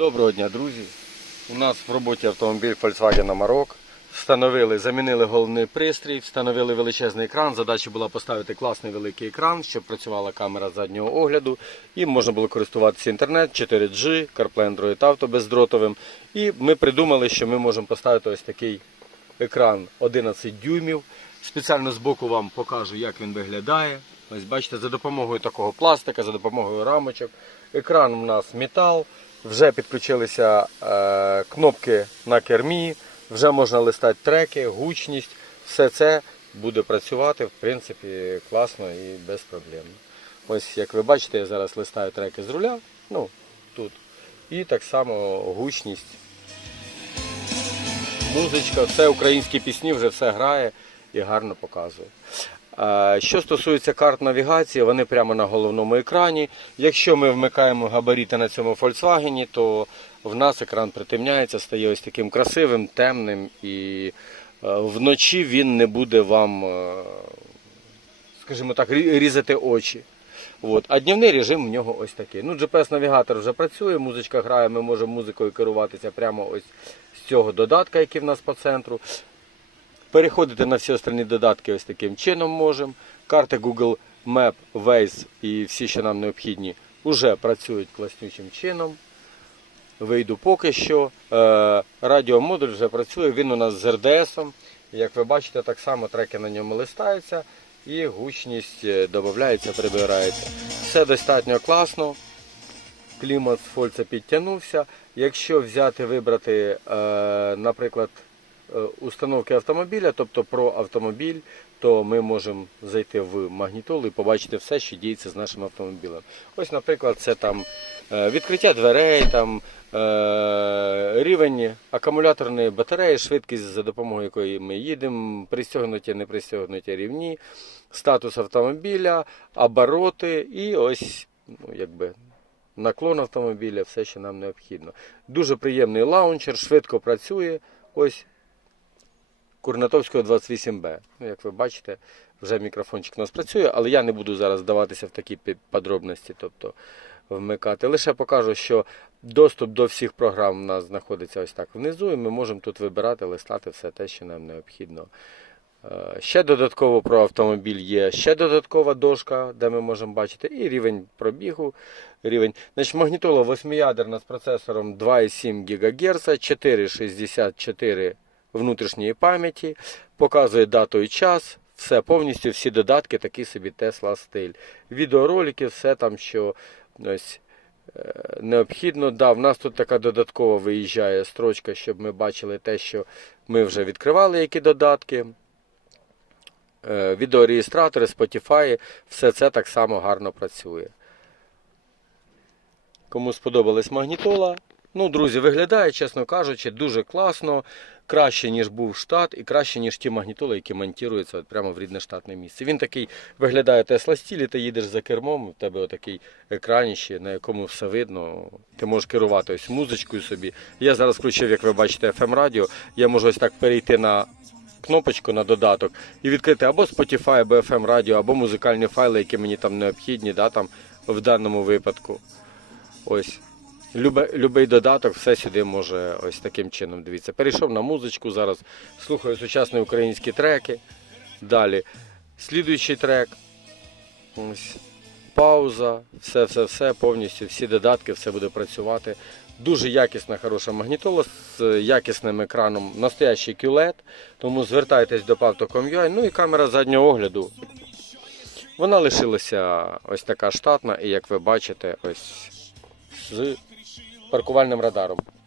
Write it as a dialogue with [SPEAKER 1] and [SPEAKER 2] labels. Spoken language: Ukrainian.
[SPEAKER 1] Доброго дня, друзі. У нас в роботі автомобіль Volkswagen Amarok. Встановили, замінили головний пристрій, встановили величезний екран. Задача була поставити класний великий екран, щоб працювала камера заднього огляду і можна було користуватися інтернет 4G, CarPlay Android Auto бездротовим. І ми придумали, що ми можемо поставити ось такий екран 11 дюймів. Спеціально збоку вам покажу, як він виглядає. Ось бачите, за допомогою такого пластика, за допомогою рамочок. Екран у нас метал, вже підключилися е, кнопки на кермі, вже можна листати треки, гучність. Все це буде працювати в принципі класно і без проблем. Ось як ви бачите, я зараз листаю треки з руля. Ну, тут. І так само гучність музичка, все українські пісні, вже все грає і гарно показує. Що стосується карт навігації, вони прямо на головному екрані. Якщо ми вмикаємо габаріти на цьому Volkswagen, то в нас екран притемняється, стає ось таким красивим, темним і е, вночі він не буде вам, е, скажімо так, різати очі. От. А днівний режим в нього ось такий. Ну, GPS-навігатор вже працює, музичка грає, ми можемо музикою керуватися прямо ось з цього додатка, який в нас по центру. Переходити на всі остальні додатки ось таким чином можемо. Карти Google Map, Waze і всі, що нам необхідні, вже працюють класнючим чином. Вийду поки що. Е, радіомодуль вже працює, він у нас з РДСом. Як ви бачите, так само треки на ньому листаються і гучність е, додається, прибирається. Все достатньо класно. Клімат з фольца підтягнувся. Якщо взяти, вибрати, е, наприклад, установки автомобіля, тобто про автомобіль, то ми можемо зайти в магнітолу і побачити все, що діється з нашим автомобілем. Ось, наприклад, це там е, відкриття дверей, там, е, рівень акумуляторної батареї, швидкість, за допомогою якої ми їдемо, пристегнуті, не пристегнуті рівні, статус автомобіля, обороти і ось ну, якби, наклон автомобіля, все, що нам необхідно. Дуже приємний лаунчер, швидко працює. Ось Курнатовського 28Б. Ну, як ви бачите, вже мікрофончик у нас працює, але я не буду зараз вдаватися в такі подробності, тобто вмикати. Лише покажу, що доступ до всіх програм у нас знаходиться ось так внизу, і ми можемо тут вибирати, листати все те, що нам необхідно. Е, Ще додатково про автомобіль є ще додаткова дошка, де ми можемо бачити і рівень пробігу. Рівень. Значить, магнітола восьмиядерна з процесором 2,7 ГГц, 4,64 внутрішньої пам'яті, показує дату і час. Все повністю, всі додатки, такий собі Tesla стиль. Відеоролики, все там, що ось, е, необхідно. Да, в нас тут така додаткова виїжджає строчка, щоб ми бачили те, що ми вже відкривали, які додатки. Е, Відеореєстратори, Spotify, все це так само гарно працює. Кому сподобалась магнітола. Ну, друзі, виглядає, чесно кажучи, дуже класно. Краще, ніж був штат, і краще, ніж ті магнітоли, які монтуються от прямо в рідне штатне місце. Він такий виглядає Тесла стілі, ти їдеш за кермом, у тебе отакий екраніще, на якому все видно. Ти можеш керувати ось музичкою собі. Я зараз включив, як ви бачите, FM радіо. Я можу ось так перейти на кнопочку на додаток і відкрити або Spotify, або FM радіо, або музикальні файли, які мені там необхідні, да, там, в даному випадку. Ось. Любий додаток, все сюди може ось таким чином. Дивіться. Перейшов на музичку, зараз слухаю сучасні українські треки. Далі. Слідуючий трек. Ось. Пауза, все, все, все, повністю, всі додатки, все буде працювати. Дуже якісна, хороша магнітола з якісним екраном, настоящий QLED, тому звертайтесь до Pavto.com.ua. Ну і камера заднього огляду. Вона лишилася ось така штатна, і як ви бачите, ось з паркувальним радаром.